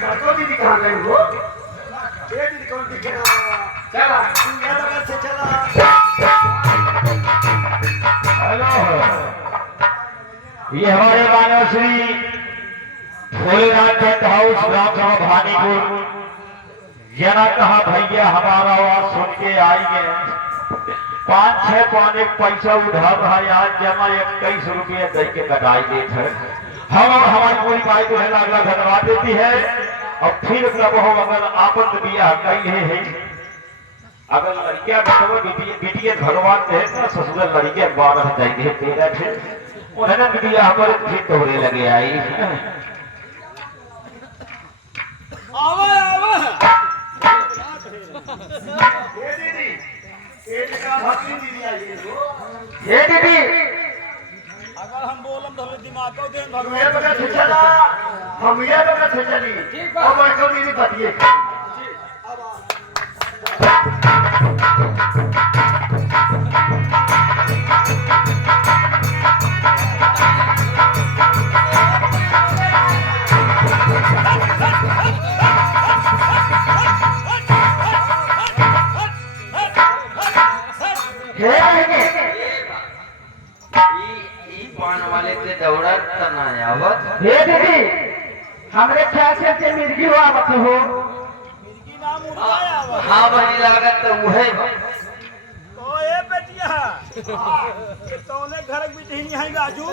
तो दीदी कहाँ गई वो? ये दीदी कौन दिखे ना? चला तुम यहाँ बगल से चला। हेलो, ये हमारे मानव श्री भोलेनाथ टेंट हाउस ग्राम सभा भानीपुर जना कहा भैया हमारा आवाज सुन के आएंगे 5-6 पाने पैसा उधार भाई आज जमा 21 रुपये दे के कटाई देते हैं हम और हमारी पूरी माई को है अगला धन्यवाद देती है। और फिर कब हो अगर आपन बिया कही है अगर लड़कियां बिटिया भगवान कहे ना ससुर लड़के 12 जाएंगे 13 फिर उन्हें बिटिया हमारे फिर तोड़े लगे आई ये दीदी अगर हम बोलम तो दिमाग को दे ये बगल से चला हम ये बगल से चली और बैठो दीदी बताइए वाले के दौड़ा करना है आवत हे दीदी हमरे ख्याल से मिर्गी हो आवत हो मिर्गी नाम उठाया हुआ हाँ बड़ी लागत तो वह तो ये बेटिया तोने घर की बिटिया नहीं है राजू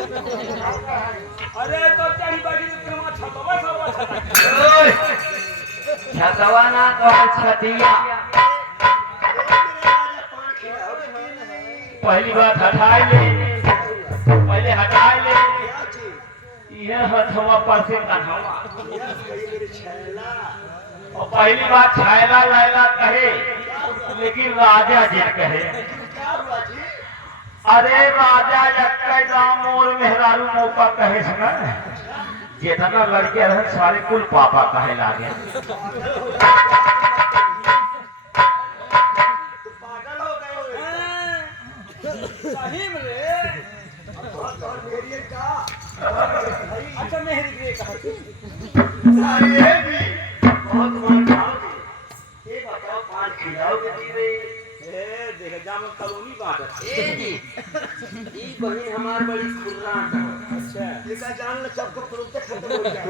अरे तो चढ़ी बैठी तुम छतवा सब छतवा ना तो छतिया पहली बात हटाए ले पहले हटाए ले यह हथवा पर से कन्हवा और पहली बात छैला लैला कहे लेकिन राजा जी कहे अरे राजा यक्का राम और मेहरारू मौका कहे सुना जितना लड़के रहे सारे कुल पापा कहे लागे पागल हो गए सही में रे अच्छा मेहरी के कहा अरे भी बहुत मन खाओगे ये बताओ 5 खिलाओगे दीदी ए देख जाम कलोनी बात ए जी ई बहन हमार बड़ी खुर्राट है अच्छा इसका जान ले सबको तुरंत खत्म हो जाए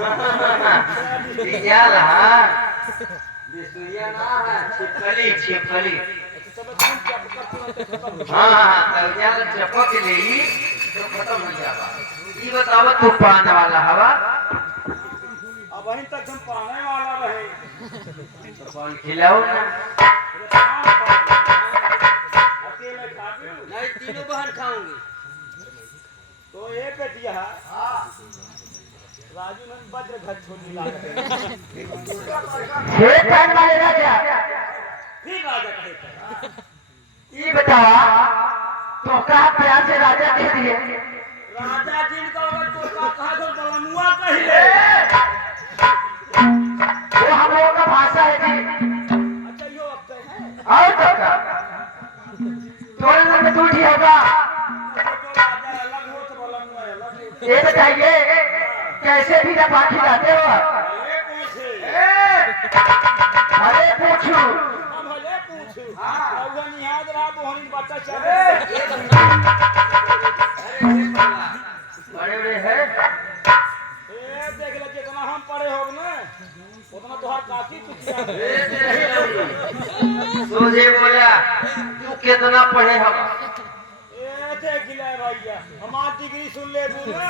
क्या रहा बिसुरिया ना है छिपकली सब हम क्या करते खत्म हाँ हाँ तो यार चपक ले ली तो खत्म हो जाएगा ये बताओ तू पाने वाला हवा अब वहीं तक हम पाने वाला रहे तो कौन खिलाओ ना अकेले खाते नहीं तीनों बहन खाऊंगी तो ये बेटिया राजू ने वज्र घर छोड़ने लगा ये टाइम वाले राजा फिर राजा कहे ये बता तो कहा प्यार से राजा कह दिए राजा जिनका अगर तो कहा तो बलमुआ कहिए वो हम लोगों का भाषा है जी अच्छा यो अब तो है और तो क्या तोरे नाम में दूध ही होगा तो राजा अलग हो तो बलमुआ अलग हो ये बताइए कैसे भी ना बाकी जाते हो अरे पूछे अरे पूछू हम भले पूछे रउआ निहाद रहा बोहनी बच्चा चले बड़े बड़े है ए देख ले जितना हम पढ़े होग ना उतना तोहार काफी तुझिया सोझे बोला तू कितना पढ़े हम ए देख ले भैया हमार डिग्री सुन ले ना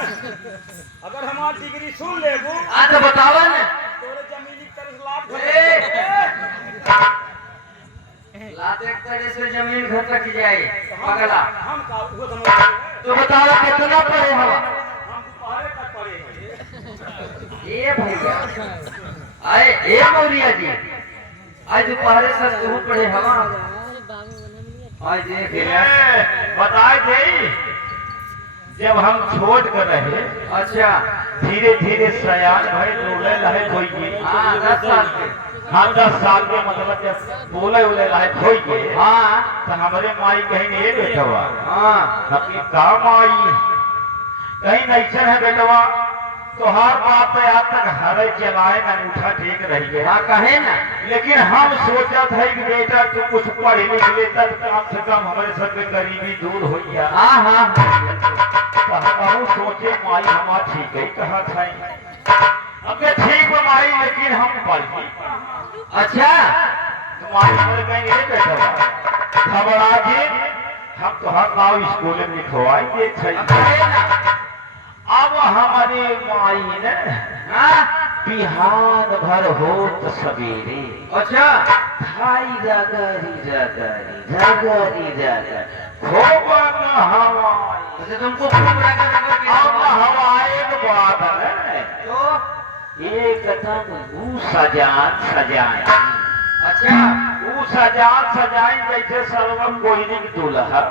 अगर हमार डिग्री सुन ले आ तो बतावा ना तोरे जमीनी कर्ज लाभ लात एक तरह से जमीन घर तक जाए अगला हम का वो समझ तो बताओ कितना पड़े हो हम पढ़े तक पढ़े ए भैया आए ए मौलिया जी आज दोपहर से तू पढ़े हवा आज देख लिया बताए थे जब हम छोट कर रहे अच्छा धीरे धीरे सयान भय बोले लहे कोई हाँ 10 साल के हाँ 10 साल के मतलब जब बोले उले लहे कोई के हाँ तो हमारे माई कहीं नहीं बेटवा हाँ अपनी काम आई कहीं नहीं है बेटवा तोहार बात तो आज तक हरे चलाए अंगूठा ठीक रही है। हाँ कहे ना। लेकिन हम सोचत है कि बेटा तू कुछ पढ़ लिख लेता तो कम से कम हमारे सबके गरीबी दूर हो गया। हाँ हाँ तो हम सोचे माई हमार ठीक है कहा था अब ठीक है माई, लेकिन हम पढ़ी। अच्छा तुम्हारी बोल कहेंगे बेटा घबरा के हम तो हर गाँव स्कूल में लिखवाएंगे। कहे ना। अब हमारी माई ने बिहान भर हो तो सवेरे अच्छा खाई रगरी खूब हवाई। अच्छा तुमको खूब अब हवाए के बाद तो एकदम ऊ सजाए अच्छा ऊ सजाए जैसे सर्वम कोई दूल्हा।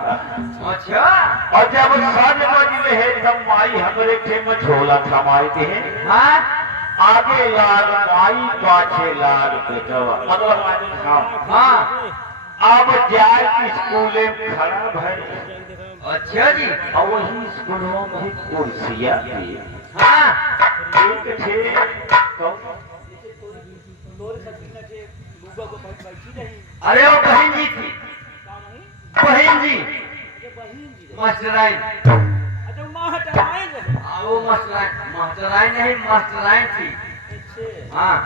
अच्छा और जब सज बजले है तब माई हमरे के में झोला थमाई दे। हाँ आगे लाल माई पाछे लाल बेटवा मतलब हाँ अब जाए स्कूल में खड़ा भई। अच्छा जी। और वही स्कूलों में कुर्सियां थी। हाँ एक थे अरे वो बहन जी थी। बहन जी मास्टराइन। वो मास्टराइन नहीं मास्टराइन थी। हाँ